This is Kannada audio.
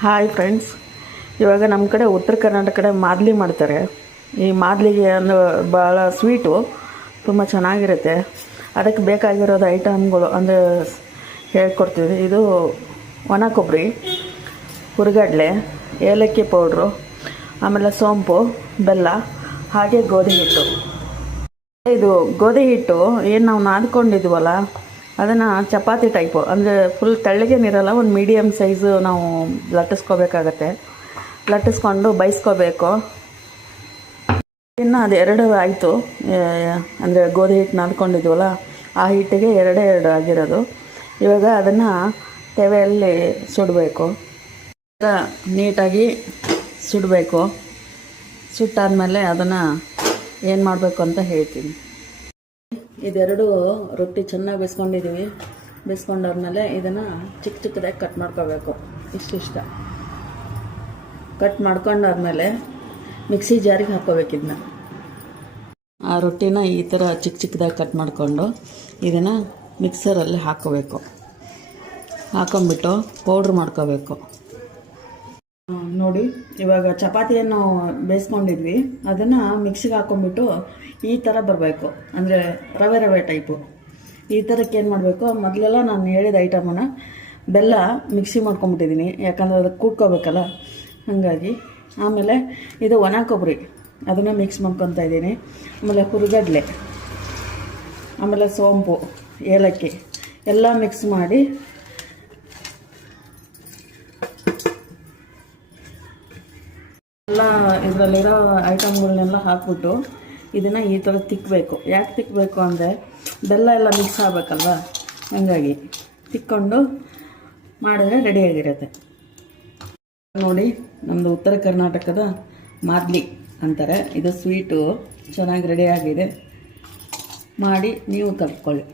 ಹಾಯ್ ಫ್ರೆಂಡ್ಸ್, ಇವಾಗ ನಮ್ಮ ಕಡೆ ಉತ್ತರ ಕರ್ನಾಟಕ ಕಡೆ ಮಾದಲಿ ಮಾಡ್ತಾರೆ. ಈ ಮಾದಲಿಗೆ ಒಂದು ಭಾಳ ಸ್ವೀಟು ತುಂಬ ಚೆನ್ನಾಗಿರುತ್ತೆ. ಅದಕ್ಕೆ ಬೇಕಾಗಿರೋದು ಐಟಮ್ಗಳು ಅಂದರೆ ಹೇಳ್ಕೊಡ್ತೀವಿ. ಇದು ಒಣ ಕೊಬ್ಬರಿ, ಹುರಿಗಡಲೆ, ಏಲಕ್ಕಿ ಪೌಡ್ರು, ಆಮೇಲೆ ಸೋಂಪು, ಬೆಲ್ಲ, ಹಾಗೆ ಗೋಧಿ ಹಿಟ್ಟು. ಇದು ಗೋಧಿ ಹಿಟ್ಟು ಏನು ನಾವು ನಾದ್ಕೊಂಡಿದ್ವಲ್ಲ ಅದನ್ನು ಚಪಾತಿ ಟೈಪು ಅಂದರೆ ಫುಲ್ ತೆಳ್ಳಗೇನಿರಲ್ಲ, ಒಂದು ಮೀಡಿಯಮ್ ಸೈಜು ನಾವು ಲಟ್ಟಿಸ್ಕೋಬೇಕಾಗತ್ತೆ. ಲಟ್ಟಿಸ್ಕೊಂಡು ಬೈಸ್ಕೋಬೇಕು. ಇನ್ನು ಅದು ಎರಡು ಆಯಿತು, ಅಂದರೆ ಗೋಧಿ ಹಿಟ್ಟು ನಾದ್ಕೊಂಡಿದ್ವಲ್ಲ ಆ ಹಿಟ್ಟಿಗೆ ಎರಡೇ ಆಗಿರೋದು. ಇವಾಗ ಅದನ್ನು ತೆವೆಯಲ್ಲಿ ಸುಡಬೇಕು. ನೀಟಾಗಿ ಸುಡಬೇಕು. ಸುಟ್ಟಾದಮೇಲೆ ಅದನ್ನು ಏನು ಮಾಡಬೇಕು ಅಂತ ಹೇಳ್ತೀನಿ. ಇದೆರಡು ರೊಟ್ಟಿ ಚೆನ್ನಾಗಿ ಬೇಯಿಸ್ಕೊಂಡಿದ್ದೀವಿ. ಬೇಯಿಸ್ಕೊಂಡಾದ್ಮೇಲೆ ಇದನ್ನು ಚಿಕ್ಕ ಚಿಕ್ಕದಾಗಿ ಕಟ್ ಮಾಡ್ಕೋಬೇಕು. ಇಷ್ಟ ಕಟ್ ಮಾಡ್ಕೊಂಡಾದ್ಮೇಲೆ ಮಿಕ್ಸಿ ಜಾರಿಗೆ ಹಾಕ್ಕೋಬೇಕು. ಇದನ್ನ ಆ ರೊಟ್ಟಿನ ಈ ಥರ ಚಿಕ್ಕ ಚಿಕ್ಕದಾಗಿ ಕಟ್ ಮಾಡಿಕೊಂಡು ಇದನ್ನು ಮಿಕ್ಸರಲ್ಲಿ ಹಾಕ್ಕೋಬೇಕು. ಹಾಕೊಂಡ್ಬಿಟ್ಟು ಪೌಡ್ರ್ ಮಾಡ್ಕೋಬೇಕು. ನೋಡಿ, ಇವಾಗ ಚಪಾತಿಯನ್ನು ಬೇಯಿಸ್ಕೊಂಡಿದ್ವಿ, ಅದನ್ನು ಮಿಕ್ಸಿಗೆ ಹಾಕ್ಕೊಂಡ್ಬಿಟ್ಟು ಈ ಥರ ಬರಬೇಕು. ಅಂದರೆ ರವೆ ಟೈಪು. ಈ ಥರಕ್ಕೆ ಏನು ಮಾಡಬೇಕು, ಮೊದಲೆಲ್ಲ ನಾನು ಹೇಳಿದ ಐಟಮನ್ನು ಬೆಲ್ಲ ಮಿಕ್ಸಿ ಮಾಡ್ಕೊಂಬಿಟ್ಟಿದ್ದೀನಿ, ಯಾಕಂದರೆ ಅದಕ್ಕೆ ಕೂಡ್ಕೋಬೇಕಲ್ಲ, ಹಾಗಾಗಿ. ಆಮೇಲೆ ಇದು ಒಣ ಕೊಬ್ಬರಿ, ಅದನ್ನು ಮಿಕ್ಸ್ ಮಾಡ್ಕೊತಾ ಇದ್ದೀನಿ. ಆಮೇಲೆ ಹುರಿಗಡಲೆ, ಆಮೇಲೆ ಸೋಂಪು, ಏಲಕ್ಕಿ ಎಲ್ಲ ಮಿಕ್ಸ್ ಮಾಡಿ ಎಲ್ಲ ಇದರಲ್ಲಿರೋ ಐಟಮ್ಗಳನ್ನೆಲ್ಲ ಹಾಕ್ಬಿಟ್ಟು ಇದನ್ನು ಈ ಥರ ತಿಕ್ಕಬೇಕು. ಯಾಕೆ ತಿಕ್ಕಬೇಕು ಅಂದರೆ ಬೆಲ್ಲ ಎಲ್ಲ ಮಿಕ್ಸ್ ಆಗಬೇಕಲ್ವ, ಹಾಗಾಗಿ ತಿಕ್ಕೊಂಡು ಮಾಡಿದ್ರೆ ರೆಡಿಯಾಗಿರುತ್ತೆ. ನೋಡಿ, ನಮ್ಮದು ಉತ್ತರ ಕರ್ನಾಟಕದ ಮಾದಲಿ ಅಂತಾರೆ. ಇದು ಸ್ವೀಟು ಚೆನ್ನಾಗಿ ರೆಡಿಯಾಗಿದೆ. ಮಾಡಿ ನೀವು ಕಲ್ತ್ಕೊಳ್ಳಿ.